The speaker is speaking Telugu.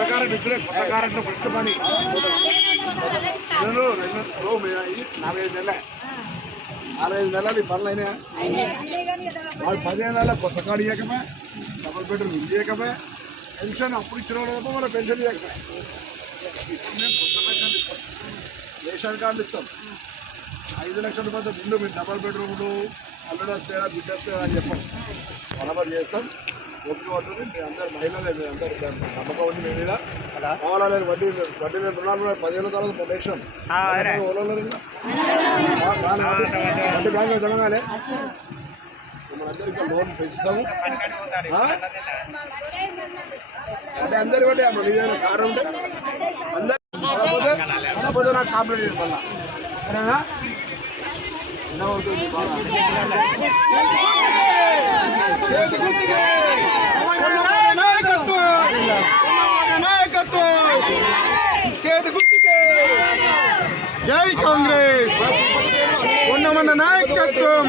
కొత్త కారెంట్ ఇప్పుడే కొత్త కారెంట్ ఫస్ట్ పని 4-5 నెలలు ఈ పనులు అయినా వాళ్ళు 15 నెలల కొత్త కార్డు ఇవ్వకమే డబుల్ బెడ్రూమ్ ఇల్లు ఇవ్వకమే పెన్షన్ అప్పుడు ఇచ్చిన వాళ్ళు మన పెన్షన్ ఇవ్వకమే ఇప్పుడు మేము కొత్త పెన్షన్ ఇస్తాం రేషన్ కార్డులు ఇస్తాం 5 లక్షల రూపాయలు ముందు మీరు డబుల్ బెడ్రూమ్లు అల్లుడు వస్తాయా బిడ్డ వస్తాయా అని చెప్పాం బరాబర్ చేస్తాం ఓపిక పడుతుంది మీరు అందరు మహిళలే మీరు అందరు నమ్మకం ఉంది మీ మీద కావాలని వడ్డీ మీద రుణాలు కూడా 10 ఏళ్ళ తర్వాత పొందేసాం వడ్డీ బ్యాంకులో జమగానే మనందరికీ లోన్ పెంచుతాము అంటే అందరి బట్టి నిజమైన కారు ఉంటే అందరూ కాకపోతే నాకు కాంప్లైంట్ చేసి మళ్ళా సరేనా అవుతుంది జై కాంగ్రెస్ ఉన్నమన్న నాయకత్వం.